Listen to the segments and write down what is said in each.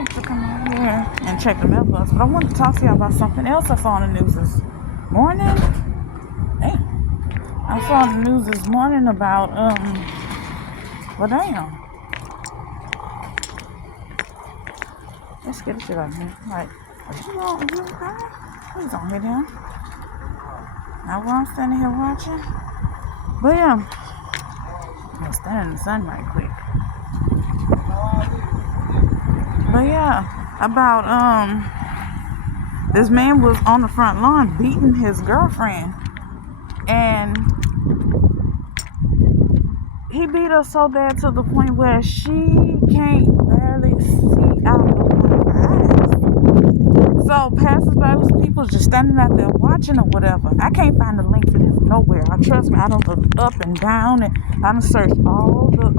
wanted to come out here and check the mailbox, but I wanted to talk to you about something else I saw on the news this morning. Damn. I saw on the news this morning about, well, damn. Let's get it shit out of here. Like, are you okay? Please don't hit him. Now while I'm standing here watching. But yeah, I'm gonna stand in the sun right quick. But yeah, about this man was on the front lawn beating his girlfriend, and he beat her so bad to the point where she can't barely see out of one of her eyes. So passersby, people just standing out there watching or whatever. I can't find the link for this nowhere. Trust me, I don't look up and down, and I done searched all the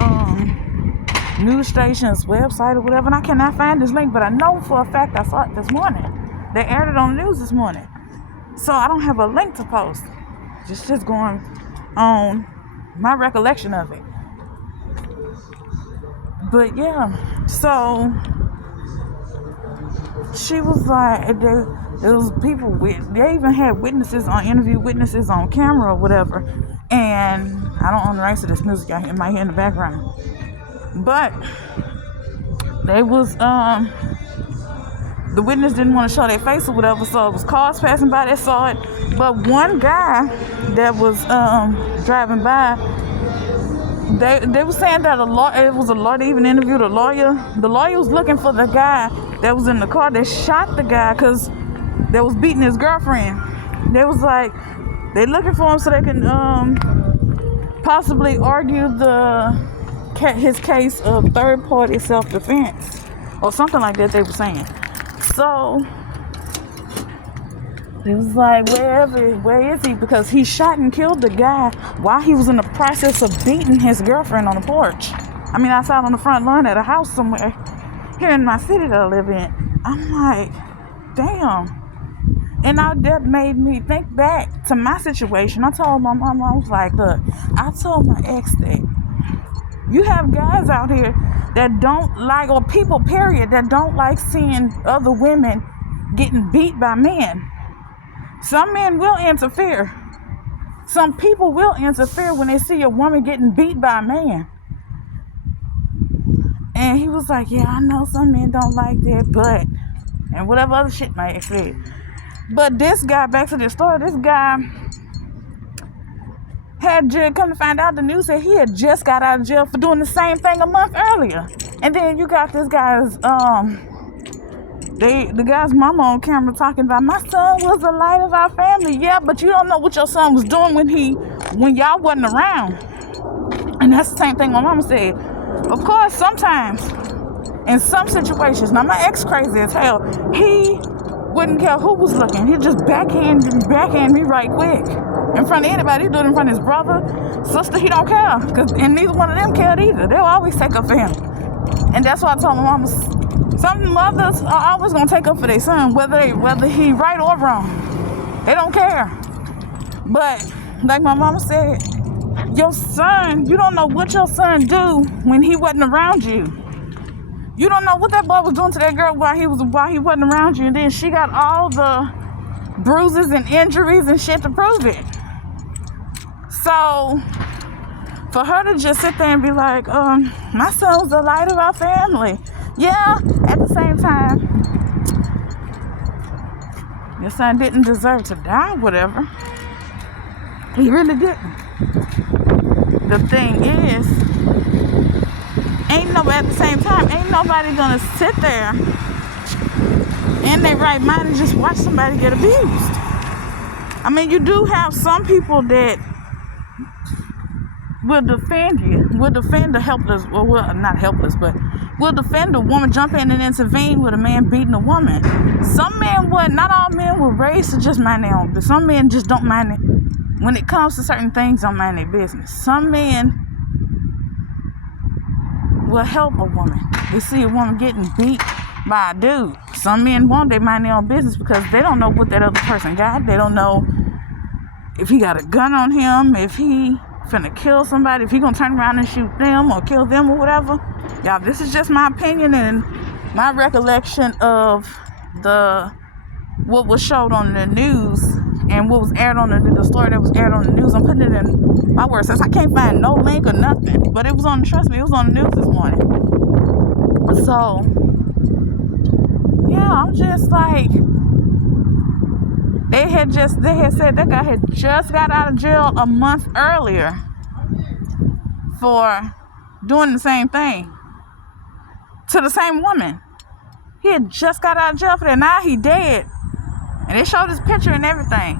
news station's website or whatever, and I cannot find this link, but I know for a fact I saw it this morning. They aired it on the news this morning. So I don't have a link to post. Just going on my recollection of it. But yeah, so she was like, there was people they even had interview witnesses on camera or whatever, and I don't own the rights to this music I might hear in the background. But they was the witness didn't want to show their face or whatever, so it was cars passing by that saw it. But one guy that was driving by, they were saying that it was a lawyer. They even interviewed a lawyer. The lawyer was looking for the guy that was in the car that shot the guy because that was beating his girlfriend. They was like, they looking for him so they can possibly argue his case of third-party self-defense or something like that, they were saying. So it was like, where is he? Because he shot and killed the guy while he was in the process of beating his girlfriend on the porch. I mean, outside on the front lawn at a house somewhere here in my city that I live in. I'm like, damn. And that made me think back to my situation. I told my mom, I was like, look, I told my ex that you have guys out here that don't like, or people, period, that don't like seeing other women getting beat by men. Some men will interfere. Some people will interfere when they see a woman getting beat by a man. And he was like, yeah, I know some men don't like that, but, and whatever other shit my ex said. But this guy, back to this story, this guy had come to find out, the news said he had just got out of jail for doing the same thing a month earlier. And then you got this guy's the guy's mama on camera talking about, my son was the light of our family. Yeah, but you don't know what your son was doing when y'all wasn't around. And that's the same thing my mama said. Of course, sometimes in some situations, now my ex crazy as hell, he wouldn't care who was looking. He'd just backhand me right quick. In front of anybody. He'd do it in front of his brother, sister, he don't care. And neither one of them cared either. They'll always take up for him. And that's why I told my mama, some mothers are always going to take up for their son, whether he right or wrong. They don't care. But like my mama said, your son, you don't know what your son do when he wasn't around you. You don't know what that boy was doing to that girl while he wasn't around you. And then she got all the bruises and injuries and shit to prove it. So for her to just sit there and be like, my son was the light of our family. Yeah, at the same time, your son didn't deserve to die, whatever. He really didn't. The thing is, at the same time, ain't nobody gonna sit there in their right mind and just watch somebody get abused. I mean, you do have some people that will defend you, will defend the helpless, or well, not helpless, but will defend a woman, jump in and intervene with a man beating a woman. Some men would, not all men were raised to just mind their own, but some men just don't mind it. When it comes to certain things, don't mind their business. Some men will help a woman. They see a woman getting beat by a dude. Some men won't, they mind their own business because they don't know what that other person got. They don't know if he got a gun on him, if he finna kill somebody, if he gonna turn around and shoot them or kill them or whatever. Y'all, this is just my opinion, and my recollection of what was showed on the news and what was aired on the story that was aired on the news. I'm putting it in my words since I can't find no link or nothing. But it was on, trust me, it was on the news this morning. So, yeah, I'm just like, they had said that guy had just got out of jail a month earlier for doing the same thing to the same woman. He had just got out of jail for that. Now he dead. And they showed his picture and everything.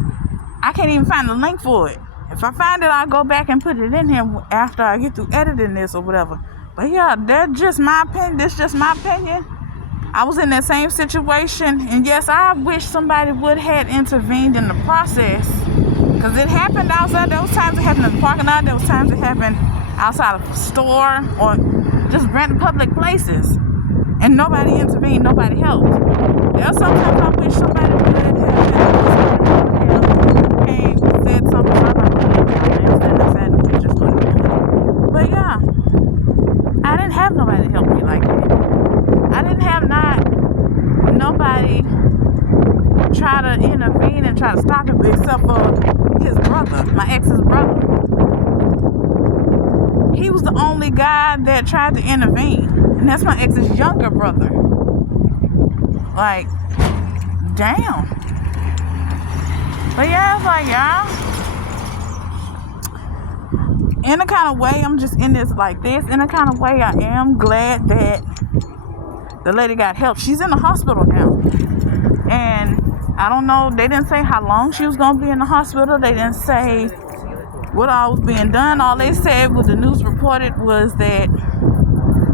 I can't even find the link for it. If I find it, I'll go back and put it in here after I get through editing this or whatever. But yeah, that's just my opinion. This is just my opinion. I was in that same situation. And yes, I wish somebody would have intervened in the process. Because it happened outside. There was times it happened in the parking lot. There was times it happened outside of a store or just random public places. And nobody intervened. Nobody helped. There's sometimes I wish somebody would have came, said something. But yeah, I didn't have nobody to help me like that. I didn't have nobody try to intervene and try to stop it except for his brother, my ex's brother. He was the only guy that tried to intervene. And that's my ex's younger brother. Like, damn. But yeah, it's like, y'all, in a kind of way, I'm just in this like this. In a kind of way, I am glad that the lady got help. She's in the hospital now. And I don't know, they didn't say how long she was going to be in the hospital. They didn't say what all was being done. All they said, what the news reported, was that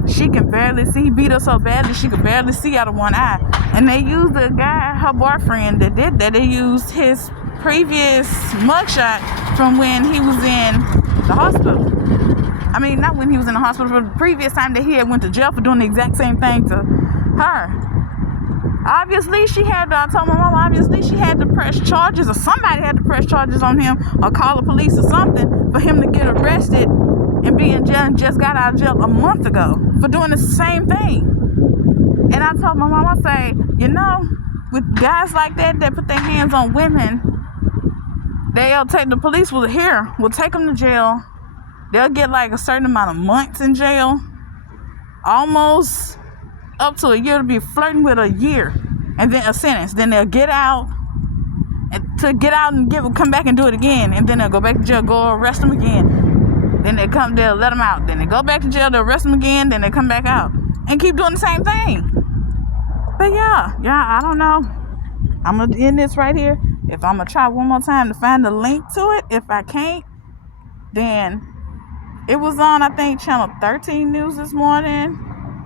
she can barely see. He beat her so badly she could barely see out of one eye. And they used the guy, her boyfriend, that did that. They used his previous mugshot from when he was in the hospital. I mean, not when he was in the hospital, but the previous time that he had went to jail for doing the exact same thing to her. Obviously, I told my mom, obviously she had to press charges, or somebody had to press charges on him, or call the police or something for him to get arrested and be in jail, and just got out of jail a month ago for doing the same thing. And I told my mom, I say, you know, with guys like that put their hands on women, the police will take them to jail. They'll get like a certain amount of months in jail, almost up to a year, to be flirting with a year, and then a sentence. Then they'll get out, and come back and do it again, and then they'll go back to jail, go arrest them again. Then they'll let them out. Then they go back to jail, they'll arrest them again, then they come back out and keep doing the same thing. But yeah, I don't know. I'm gonna end this right here. If I'm gonna try one more time to find the link to it, if I can't, then it was on, I think, channel 13 news this morning.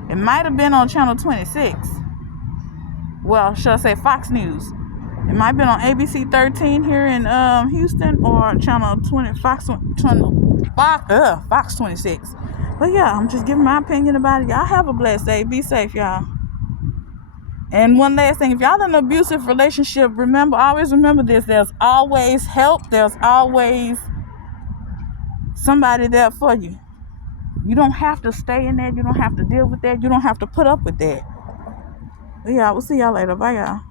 It might have been on channel 26. Well, should I say Fox News? It might have been on ABC 13 here in Houston, or channel 20, Fox 26. But yeah, I'm just giving my opinion about it. Y'all have a blessed day. Be safe, y'all. And one last thing, if y'all in an abusive relationship, always remember this. There's always help. There's always somebody there for you. You don't have to stay in that. You don't have to deal with that. You don't have to put up with that. But yeah, we'll see y'all later. Bye, y'all.